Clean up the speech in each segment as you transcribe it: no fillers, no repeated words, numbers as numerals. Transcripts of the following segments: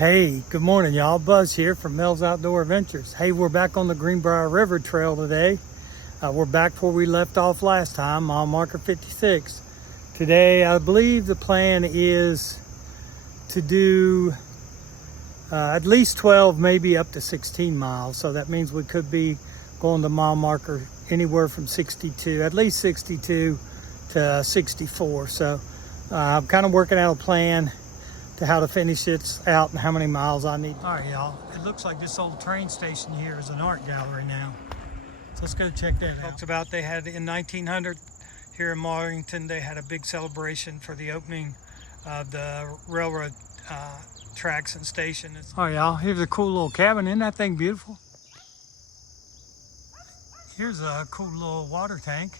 Hey, good morning y'all. Buzz here from Mel's Outdoor Adventures. Hey, we're back on the Greenbrier River Trail today. We're back where we left off last time, mile marker 56. Today, I believe the plan is to do at least 12, maybe up to 16 miles. So that means we could be going to mile marker anywhere from 62, at least 62 to 64. So I'm kind of working out a plan to how to finish it out and how many miles I need. All right, y'all. It looks like this old train station here is an art gallery now. So let's go check that out. Talks about they had in 1900 here in Morganton, they had a big celebration for the opening of the railroad tracks and station. All right, y'all. Here's a cool little cabin. Isn't that thing beautiful? Here's a cool little water tank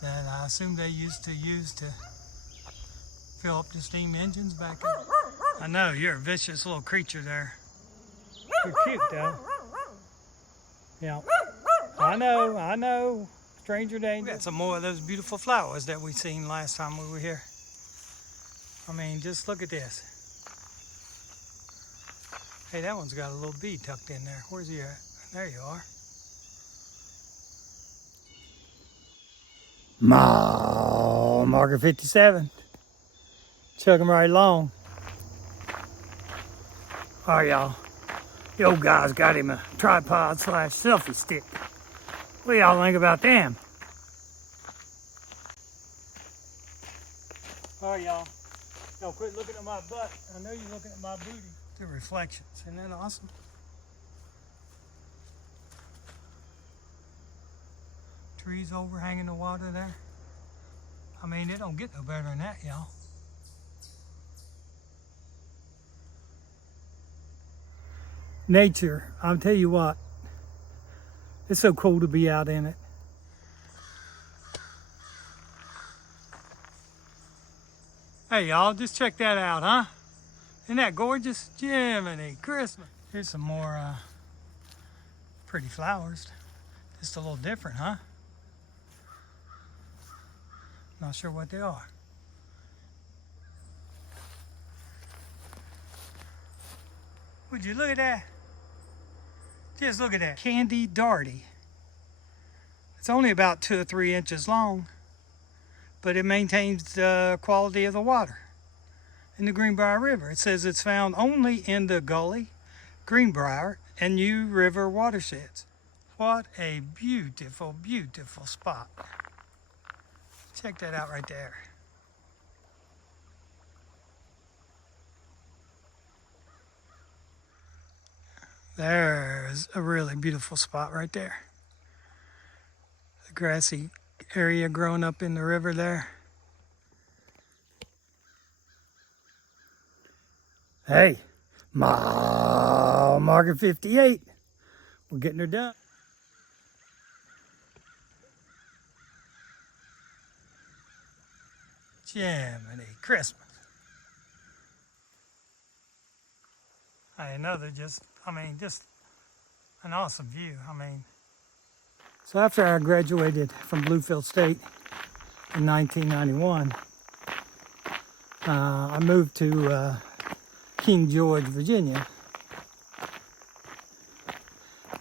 that I assume they used to use to fill up the steam engines back in. I know, you're a vicious little creature there. You're cute though. Yeah. I know. Stranger danger. We got some more of those beautiful flowers that we seen last time we were here. I mean, just look at this. Hey, that one's got a little bee tucked in there. Where's he at? There you are. Mile marker 57. Chug him right along. All right, y'all. The old guy's got him a tripod / selfie stick. What do y'all think about them? All right, y'all. Y'all quit looking at my butt. I know you're looking at my booty. The reflections. Isn't that awesome? Trees overhanging the water there. I mean, it don't get no better than that, y'all. Nature, I'll tell you what, it's so cool to be out in it. Hey y'all, just check that out, huh? Isn't that gorgeous? Jiminy Christmas. Here's some more pretty flowers. Just a little different, huh? Not sure what they are. Would you look at that? Just look at that. Candy Darty. It's only about 2 or 3 inches long, but it maintains the quality of the water in the Greenbrier River. It says it's found only in the Gully, Greenbrier, and New River watersheds. What a beautiful, beautiful spot. Check that out right there. There's a really beautiful spot right there. The grassy area growing up in the river there. Hey, mile marker 58. We're getting her done. Jiminy Christmas. Another just an awesome view. So after I graduated from Bluefield State in 1991, I moved to King George, Virginia,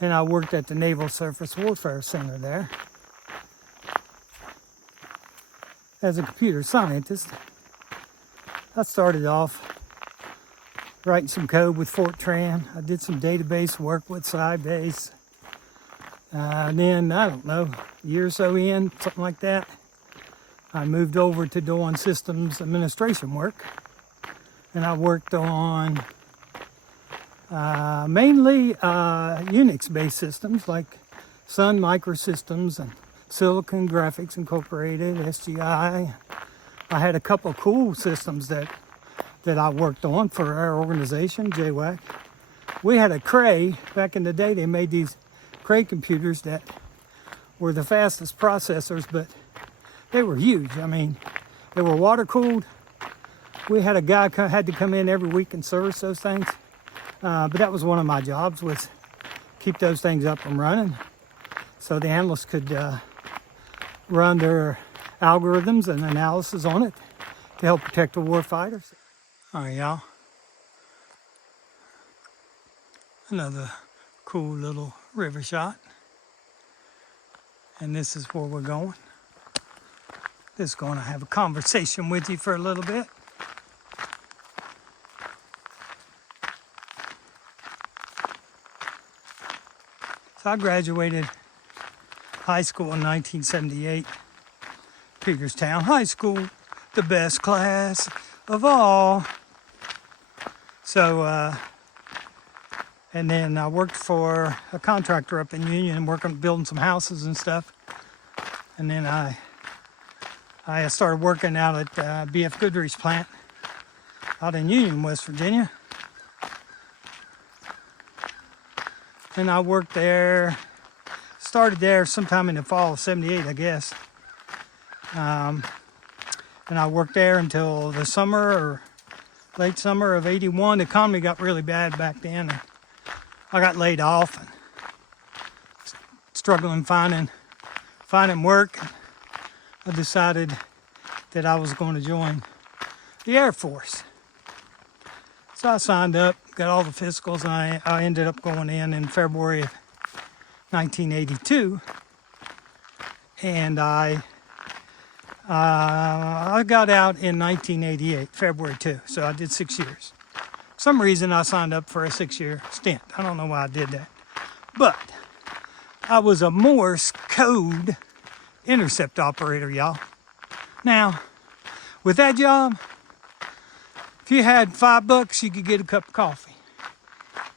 and I worked at the Naval Surface Warfare Center there as a computer scientist. I started off writing some code with Fortran. I did some database work with Sybase. And then, I don't know, a year or so in, something like that, I moved over to doing systems administration work. And I worked on mainly Unix-based systems like Sun Microsystems and Silicon Graphics Incorporated, SGI. I had a couple of cool systems that I worked on for our organization, JWAC. We had a Cray. Back in the day, they made these Cray computers that were the fastest processors, but they were huge. I mean, they were water cooled. We had a guy had to come in every week and service those things. But that was one of my jobs, was keep those things up and running so the analysts could run their algorithms and analysis on it to help protect the war fighters. All right, y'all. Another cool little river shot. And this is where we're going. Just going to have a conversation with you for a little bit. So I graduated high school in 1978. Peterstown High School, the best class of all. So, and then I worked for a contractor up in Union, building some houses and stuff. And then I started working out at B.F. Goodrich's plant out in Union, West Virginia. And I worked there, started there sometime in the fall of '78, I guess. And I worked there until the summer or late summer of '81. The economy got really bad back then. And I got laid off and struggling finding work. I decided that I was going to join the Air Force. So I signed up, got all the physicals, and I ended up going in February of 1982. And I got out in 1988, February 2. So I did 6 years. For some reason I signed up for a 6-year stint. I don't know why I did that. But I was a Morse code intercept operator, y'all. Now, with that job, if you had $5, you could get a cup of coffee.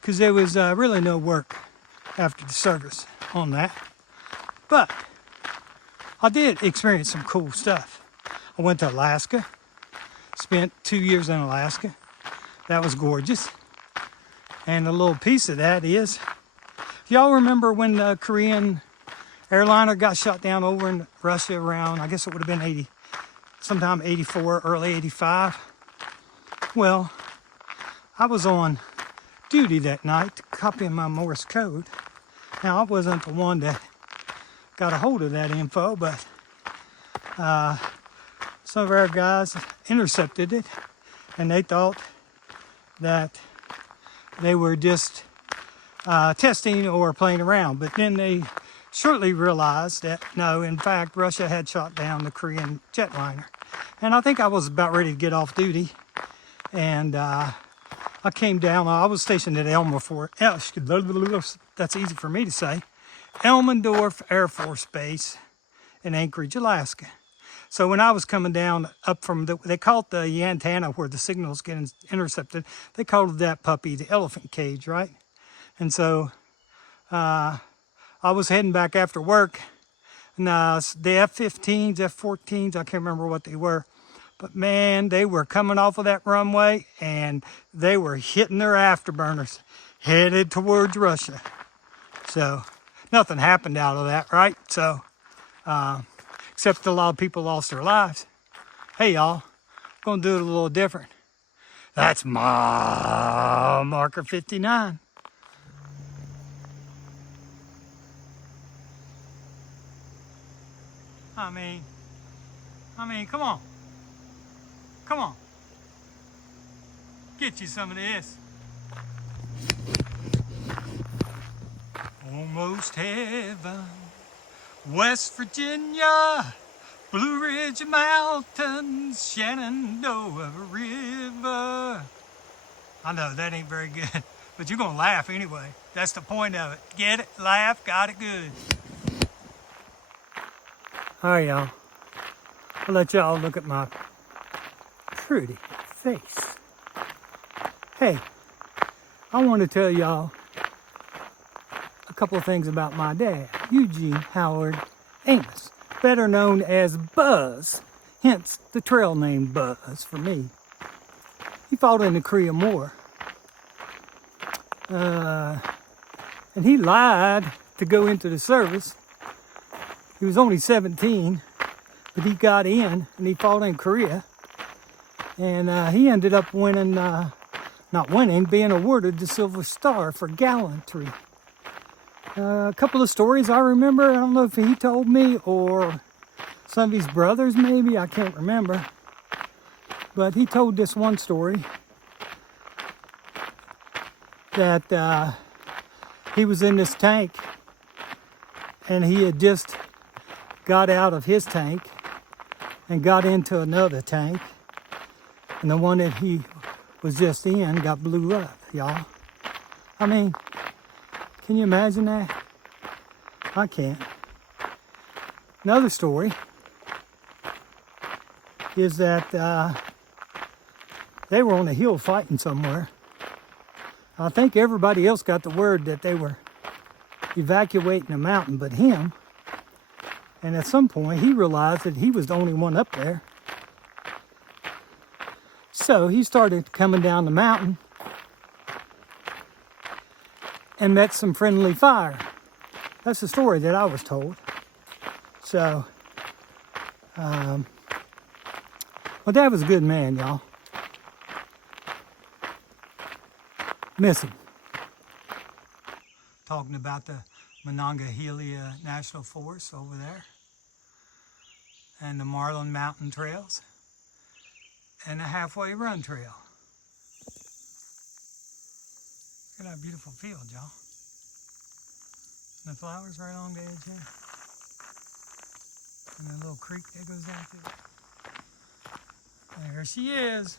Because there was really no work after the service on that. But I did experience some cool stuff. I went to Alaska, spent 2 years in Alaska. That was gorgeous. And a little piece of that is, y'all remember when the Korean airliner got shot down over in Russia around, I guess it would have been sometime 84, early 85. Well, I was on duty that night copying my Morse code. Now, I wasn't the one that got a hold of that info, but some of our guys intercepted it, and they thought that they were just testing or playing around. But then they shortly realized that, no, in fact, Russia had shot down the Korean jetliner. And I think I was about ready to get off duty. And I came down. I was stationed at that's easy for me to say, Elmendorf Air Force Base in Anchorage, Alaska. So when I was coming down up from they call it the antenna where the signals get intercepted. They called that puppy the elephant cage, right? And so I was heading back after work, and the F-15s, F-14s, I can't remember what they were, but man, they were coming off of that runway, and they were hitting their afterburners, headed towards Russia. So nothing happened out of that, right? So, except a lot of people lost their lives. Hey, y'all, I'm gonna do it a little different. That's my marker 59. I mean, come on. Come on. Get you some of this. Almost heaven, West Virginia, Blue Ridge Mountains, Shenandoah River. I know that ain't very good, but you're gonna laugh anyway. That's the point of it. Get it, laugh, got it good. All right, y'all. I'll let y'all look at my pretty face. Hey, I want to tell y'all a couple of things about my dad, Eugene Howard Amos, better known as Buzz, hence the trail name Buzz for me. He fought in the Korean War. And he lied to go into the service. He was only 17, but he got in and he fought in Korea. And he ended up winning, being awarded the Silver Star for gallantry. A couple of stories I remember, I don't know if he told me or some of his brothers maybe, I can't remember. But he told this one story that he was in this tank, and he had just got out of his tank and got into another tank, and the one that he was just in got blew up, y'all. I mean, can you imagine that? I can't. Another story is that they were on a hill fighting somewhere. I think everybody else got the word that they were evacuating the mountain but him. And at some point he realized that he was the only one up there. So he started coming down the mountain and met some friendly fire. That's the story that I was told. So, my dad was a good man, y'all. Miss him. Talking about the Monongahela National Forest over there, and the Marlin Mountain Trails, and the Halfway Run Trail. Look at that beautiful field, y'all. And the flowers right along the edge here. And the little creek that goes out there. There she is.